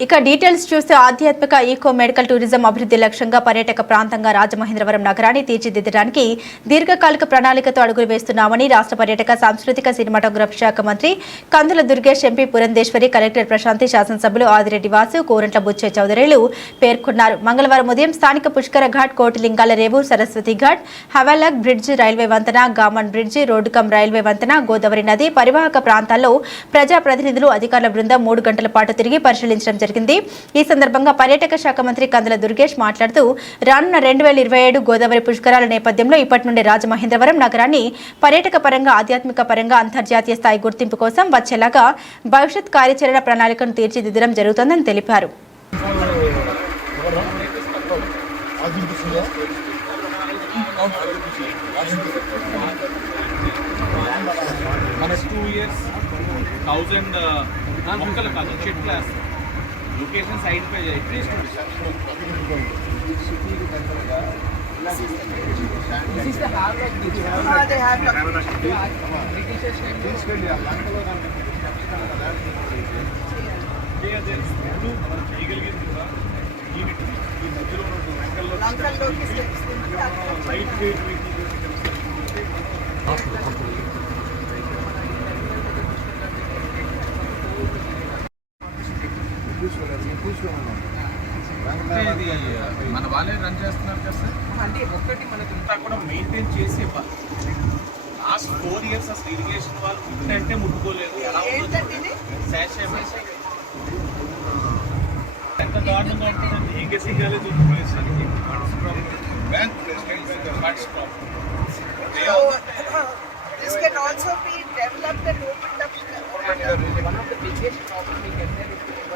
ఇక డీటెయిల్స్ చూస్తే ఆధ్యాత్మిక ఈకో మెడికల్ టూరిజం అభివృద్ధి లక్ష్యంగా పర్యాటక ప్రాంతంగా రాజమహేంద్రవరం నగరాన్ని తీర్చిదిద్దడానికి దీర్ఘకాలిక ప్రణాళికతో అడుగులు వేస్తున్నామని రాష్ట్ర పర్యాటక సాంస్కృతిక సినిమాటోగ్రఫీ శాఖ మంత్రి కందుల దుర్గేష్ ఎంపీ పురంధేశ్వరి కలెక్టర్ ప్రశాంతి శాసనసభ్యులు ఆదిరెడ్డి వాసు కోరంట్ల బుచ్చే చౌదరిలు పేర్కొన్నారు. మంగళవారం ఉదయం స్థానిక పుష్కర ఘాట్ కోటిలింగాల రేవు Saraswati ghat Havelock bridge railway వంతెన Gammon bridge road cum railway వంతెన గోదావరి నది పరివాహక ప్రాంతాల్లో ప్రజాప్రతినిధులు అధికారుల బృందం మూడు గంటల పాటు తిరిగి పరిశీలించడం జరిగింది. ఈ సందర్భంగా పర్యాటక శాఖ మంత్రి కందుల దుర్గేష్ మాట్లాడుతూ రానున్న రెండు వేల ఇరవై ఏడు గోదావరి పుష్కరాల నేపథ్యంలో ఇప్పటి నుండి రాజమహేంద్రవరం నగరాన్ని పర్యాటక పరంగా ఆధ్యాత్మిక పరంగా అంతర్జాతీయ స్థాయి గుర్తింపు కోసం వచ్చేలాగా భవిష్యత్ కార్యాచరణ ప్రణాళికను తీర్చిదిద్దడం జరుగుతోందని తెలిపారు. మన టూ ఇయర్స్ థౌజండ్ మొక్కలు కాదు చెట్లు లొకేషన్ సైడ్ పై అట్లీస్ట్ మనం చేయగలిగింది కూడా ఈ ఈ మధ్యలో ఉన్న రంగంలో లంకల్లోకి స్టెప్స్ ఉంది అక్కడ లైట్ వెయిట్ వెహికల్ ఇది మన వాళ్ళే రన్ చేస్తున్నారు కదా సార్? అంటే ఒక్కటి మనకి అంతా కూడా మెయింటైన్ చేసి ఇవ్వాలి లాస్ట్ ఫోర్ ఇయర్స్ అసలు ఇరిగేషన్ వాళ్ళు ముట్టంటే ముట్టుకోలేదు. ఎంత దారుణంగా ఉంటుందండి. ఏకసీగాలే దొరికిపోయింది sir bank funds So, this can also be developed and opened up. one of the biggest problem we get there is the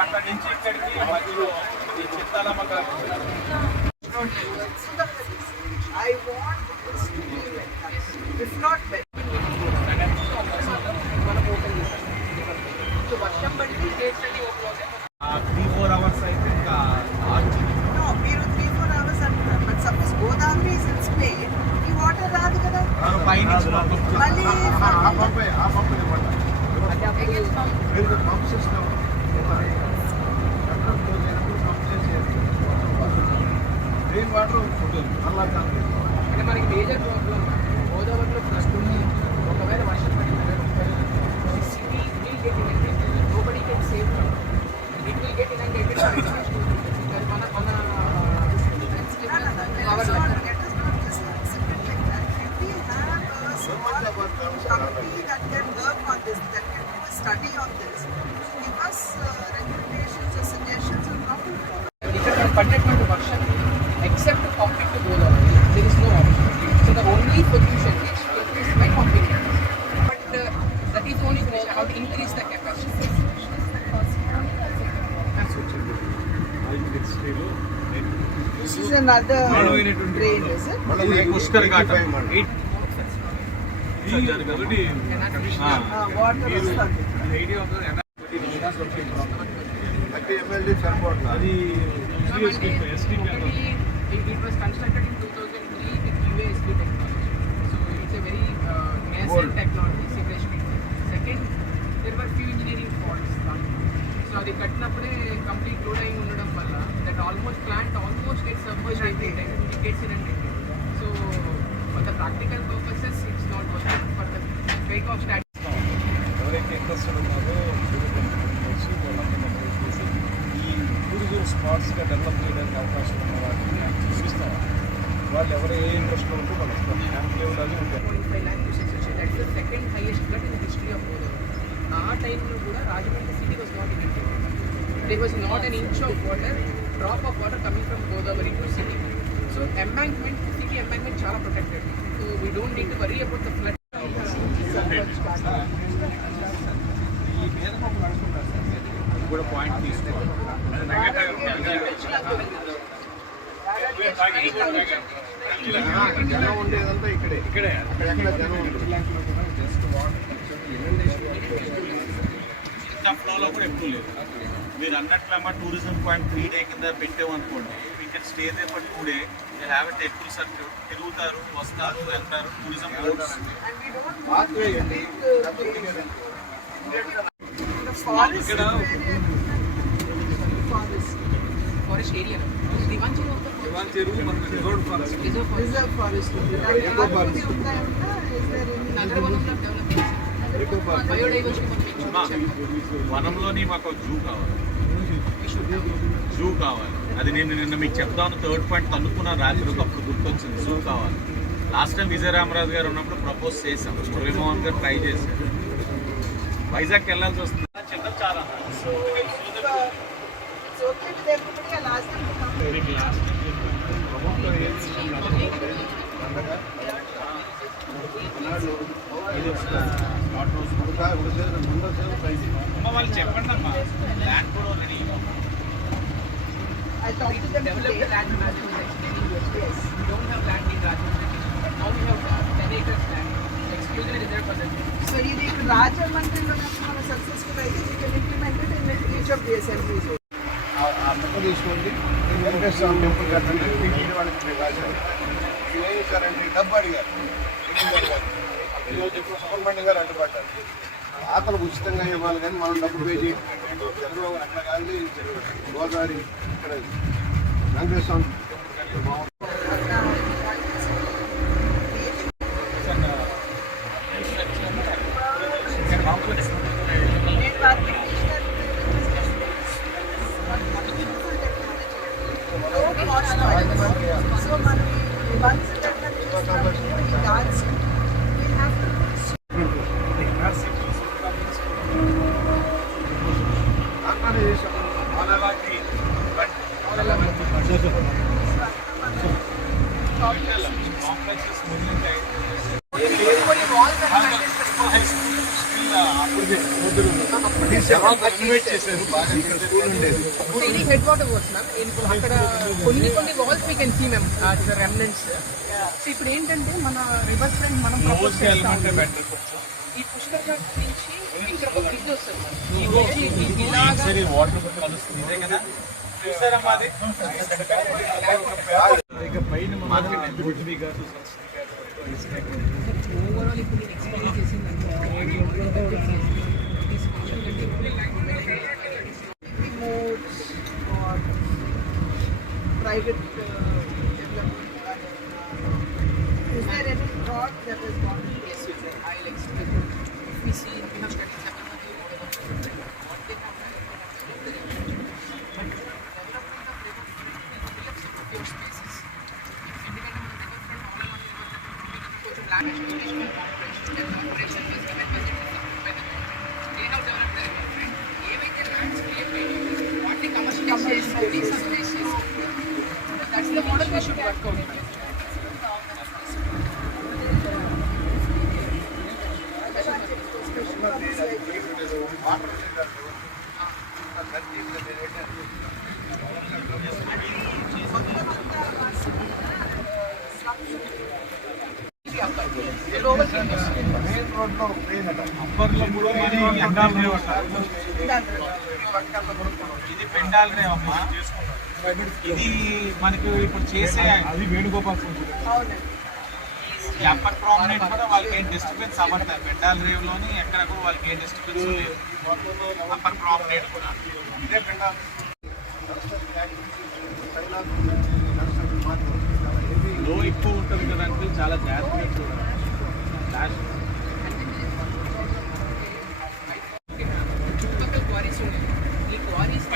అక్కడి నుంచి ఇక్కడికి మధ్యలో ఈ చిత్తాలమ్మ గారు I want this to be like that. If not better. So వర్షం పడితే gates అన్ని open అవుతాయి పంపే ఆ పంపే ఇవ్వండి అంటే అప్పుడు మీరు పంప్ సిస్టమ్ ఎక్కడ క్లోజ్ అయినప్పుడు పంప్ చేసి రెయిన్ వాటర్ ఉంటుంది అలా కాదు అంటే మనకి మేజర్ ప్రాబ్లం గోదావరిలో ఫస్ట్ ఉంది ఒకవేళ వర్షం పడింది city will get in nobody can save from it will get in మన people that can work on this, that can do a study on this, to give us uh, recommendations or suggestions on how to the content except to compete to there is no option. So the only solution is to increase by capacity. But uh, that is only solution, how to increase the capacity. This is another grade, is it? It It was constructed in 2003 with UASB technology. So it's a very uh, nascent Old. technology, separation technology. Second, there were few engineering faults. So అది కట్టినప్పుడే complete load అయి ఉండడం వల్ల that almost plant almost get submerge అయిపోయింది gets in and so for the practical purposes fake of stat ఎవరైతే interested ఉన్నారో ఈ tourism స్పాట్స్గా develop చేయడానికి అవకాశం ఉన్న వాటిని చూపిస్తాం వాళ్ళు ఎవరు ఏ ఇంట్రెస్ట్లో ఉంటే వాళ్ళు వస్తారు second highest flood in history of Godavari ఆ టైంలో కూడా Rajahmundry city was not in they was not an inch of water drop of water coming from Godavari to city so embankment city embankment చాలా protected ఈ మీద ఒకరు అనుకుంటారు sir అది కూడా పాయింట్ తీసుకోవాలి. జనం ఉండేదంతా ఇక్కడే. ఇక్కడే అక్కడెక్కడ జనం ఉండదు జస్ట్ వాటర్ ఫ్లోలో కూడా ఎక్కువ లేదు. మీరు అన్నట్లమ్మా టూరిజం పాయింట్ త్రీ డే కింద పెట్టామనుకోండి We can stay there for two day they have a temple circuit తిరుగుతారు వస్తారు వెళ్తారు tourism boards And we don't pathway want అండి the forest ఇక్కడ area. Forest. Forest area Diwan Cheruvu అంతా దివాన్ చెరువు మన reserve forest reserve forest Reserve forest. Eco forest. Is there any? నగరవనంలో develop చేశారు biodiversity మనం పెంచుకోవచ్చు వనంలోని మాకు జూ కావాలి జూ కావాలి అది నేను నిన్న మీకు చెప్తాను థర్డ్ పాయింట్ కనుక్కున్నాను రాత్రి అప్పుడు గుర్తొచ్చింది జూ కావాలి. లాస్ట్ టైం విజయరామరాజు గారు ఉన్నప్పుడు ప్రపోజ్ చేశాం మురళీమోహన్ గారు ట్రై చేశారు. వైజాగ్ వెళ్ళాల్సి వస్తుంది. చిల్డ్రన్ చాలా uh, వాళ్ళు చెప్పండి అమ్మా ల్యాండ్ కూడా Ready I'll talk to them develop the today. land management Yes. We don't have land in Rajahmundry. Now we have uh, 10 acres land, exclusive reserve for that. So ఇది ఇప్పుడు రాజమండ్రిలో కనుక మనం సక్సెస్ఫుల్ అయితే we can implement it in each of the assemblies. ఆ మొక్క తీసుకోండి ఈ వెంకటేశ్వర స్వామి టెంపుల్ కట్టండి టీటీడీ వాళ్ళకి మీరు రాశారు వీళ్ళు ఏం చేశారంటే ఈ డబ్బు అడిగారు టీటీడీ అడిగారు ఈరోజు ఇప్పుడు సుబ్రహ్మణ్యం గారు అడ్డుపడ్డారు ఆకలి ఉచితంగా ఇవ్వాలి కానీ మనం డబ్బులు పే చేయాలి చంద్రబాబు అట్లా కాదు గోదావరి ఇక్కడ వెంకటేశ్వర స్వామి టెంపుల్ కడితే బాగుంటుంది నేను వారికి సో మనం వన్స్ ఈ డాన్స్ we have to దాంట్లోనే చేసాం మనలాంటి కాంప్లెక్సెస్ మొదలైతే కొన్ని walls ఇన్వైట్ చేశారు బాగా ఇక్కడ స్కూల్ ఉండేది ఇది హెడ్ వాటర్ మ్యామ్ ఇప్పుడు అక్కడ కొన్ని కొన్ని walls can see ma'am remnants ఇప్పుడు ఏంటంటే మన రివర్ ఫ్రంట్ మనం ప్రపోజ్ చేస్తాం ఈ పుష్కర్ ఘాట్ నుంచి ఇక్కడ ఒక బ్రిడ్జ్ వస్తుంది ఈ బ్రిడ్జ్ ఇలాగా సరే వాటర్ కలుస్తుంది ఇదే కదా చూసారమ్మా అది ఇక పైన మన గుడ్వి గారు సంస్కృతి గారు ఓవరాల్ ఇప్పుడు నేను ఎక్స్ప్లెయిన్ చేసిందంటే remote or private uh, development. Is there any thought that has gone? Yes, yes, sir. I'll explain. That's the model we should work out. ఇది పెండాల రేవ్ అమ్మా. ఇది మనకు ఇప్పుడు చేసే అది వేణుగోపాల్ ఈ అప్పర్ ప్రామినెంట్ కూడా వాళ్ళకి ఏం డిస్టర్బెన్స్ అవ్వట్లేదు పెండాల రేవ్ లోని ఎక్కడ కూడా వాళ్ళకి ఏం డిస్టర్బెన్స్ లేదు అప్పర్ ప్రామినెంట్ కూడా ఇదే పెండాలి నర్సరీ మాత్రం చాలా హెవీ లో ఎక్కువ ఉంటుంది కదా అంటే చాలా జాగ్రత్తగా చూడాలి Last- చుట్టుపక్కల క్వారీస్ ఉన్నాయి ఈ క్వారీస్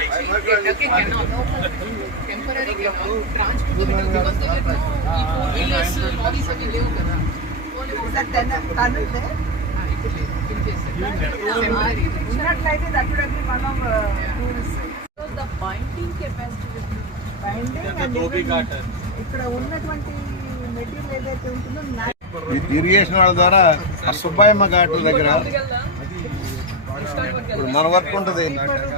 టెంపరీ దగ్గర ఘాట్ ఇక్కడ ఉన్నటువంటి మెటీరియల్ ఏదైతే ఉంటుందో ఇరిగేషన్ వాళ్ళ ద్వారా ఆ సుబ్బాయమ్మ ఘాట్ల దగ్గర ఇప్పుడు మన వర్క్ ఉంటుంది.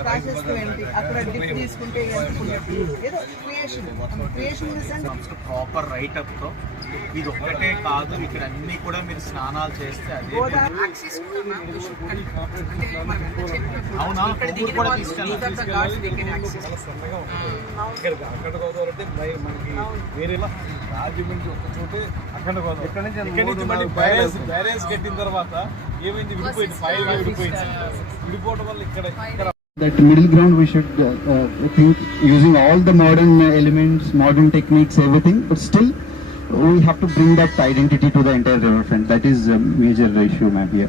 ప్రాసెస్ ఏంటి అక్కడ డిప్ తీసుకుంటే ఎంత పుణ్యం? ఏదో creation creation in the sense proper రైటప్తో ఇది ఒక్కటే కాదు ఇక్కడ అన్ని కూడా మీరు స్నానాలు చేస్తే అదే అవునా? కూడా అక్కడ గోదావరి మనకి వేరేలా రాజమండ్రి ఒక చోటే అఖండ గోదావరి. ఇక్కడ నుంచి బ్యారేజ్ బ్యారేజ్ కట్టిన తర్వాత ఏమైంది విడిపోయింది ఫైవ్ విడిపోయింది విడిపోవడం వల్ల ఇక్కడ ఇక్కడ that middle ground we should uh, uh, think using all the modern uh, elements, modern techniques, everything, but still we have to bring that identity to the entire riverfront. That is a major issue, ma'am, here.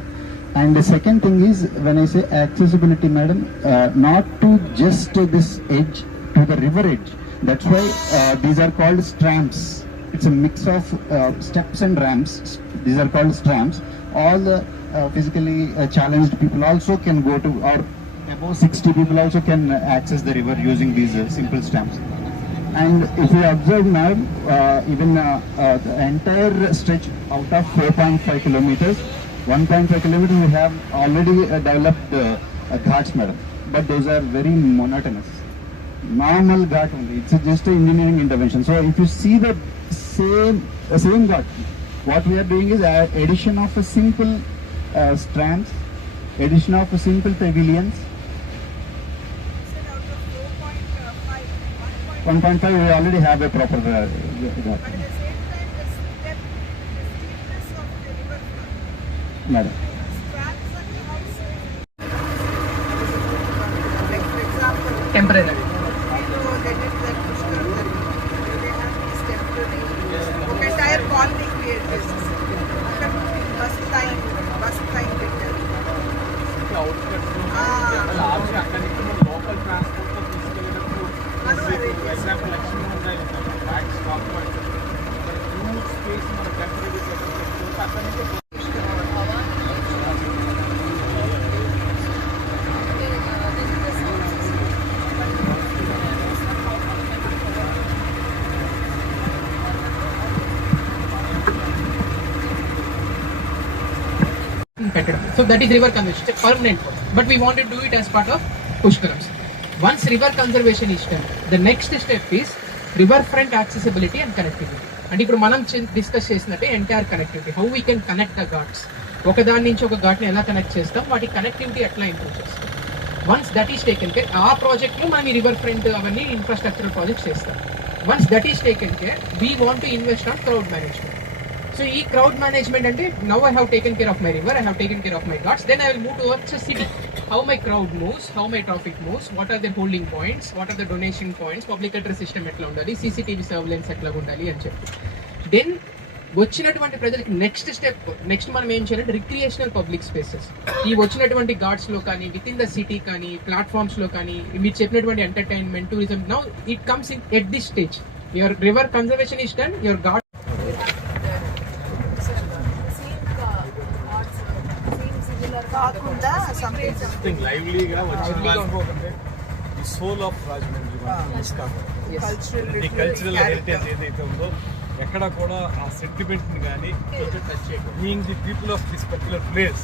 And the second thing is, when I say accessibility, madam, uh, not to just uh, this edge, to the river edge. That's why uh, these are called stramps. it's a mix of uh, steps and ramps. These are called stramps. All the uh, physically uh, challenged people also can go to, or above 60 people also can access the river using these simple stamps. And if you observe now, uh, even uh, uh, the entire stretch out of 4.5 kilometers, 1.5 kilometers we have already developed uh, ghats, madam. But those are very monotonous. Normal ghat only. It's just an engineering intervention. So if you see the same uh, same ghat, what we are doing is uh, addition of a simple uh, strands, addition of a simple pavilions. out of 4.5, 1.5 we already have a proper uh, ghat, But at example, back. There is huge space in our country which So that is river condition. it's a permanent one. But we want to do it as part of Pushkarams. Once river conservation ఇష్టం the next step is river front accessibility and connectivity అంటే ఇప్పుడు మనం discuss చేసినట్టే entire connectivity how we can connect the ghats ఒక దాని నుంచి ఒక ఘాట్ని ఎలా కనెక్ట్ చేస్తాం? వాటి కనెక్టివిటీ ఎట్లా ఇంప్రూవ్ చేస్తాం? Once that is taken care ఆ ప్రాజెక్ట్లో మనం ఈ రివర్ ఫ్రంట్ అవన్నీ ఇన్ఫ్రాస్ట్రక్చర్ ప్రాజెక్ట్ చేస్తాం. Once that is taken care we want to invest on crowd management so ఈ క్రౌడ్ మేనేజ్మెంట్ అంటే now I have taken care of my river I have taken care of my ghats then I will move towards city how my crowd moves how my traffic moves what are the holding points what are the donation points public address system ఎట్లా ఉండాలి CCTV surveillance ఎట్లా ఉండాలి అని చెప్పి. Then వచ్చినటువంటి ప్రజలకి next step next మనం ఏం చేయాలంటే రిక్రియేషనల్ పబ్లిక్ స్పేసెస్ ఈ వచ్చినటువంటి గార్డ్స్లో కానీ విత్ ఇన్ ద సిటీ కానీ ప్లాట్ఫామ్స్లో కానీ మీరు చెప్పినటువంటి entertainment tourism now it comes in at this stage your river conservation is done your god something లైవ్లీగా ఈ soul of Rajahmundry cultural cultural heritage ఏదైతే ఉందో ఎక్కడ కూడా ఆ సెంటిమెంట్ని కానీ being the people of this particular place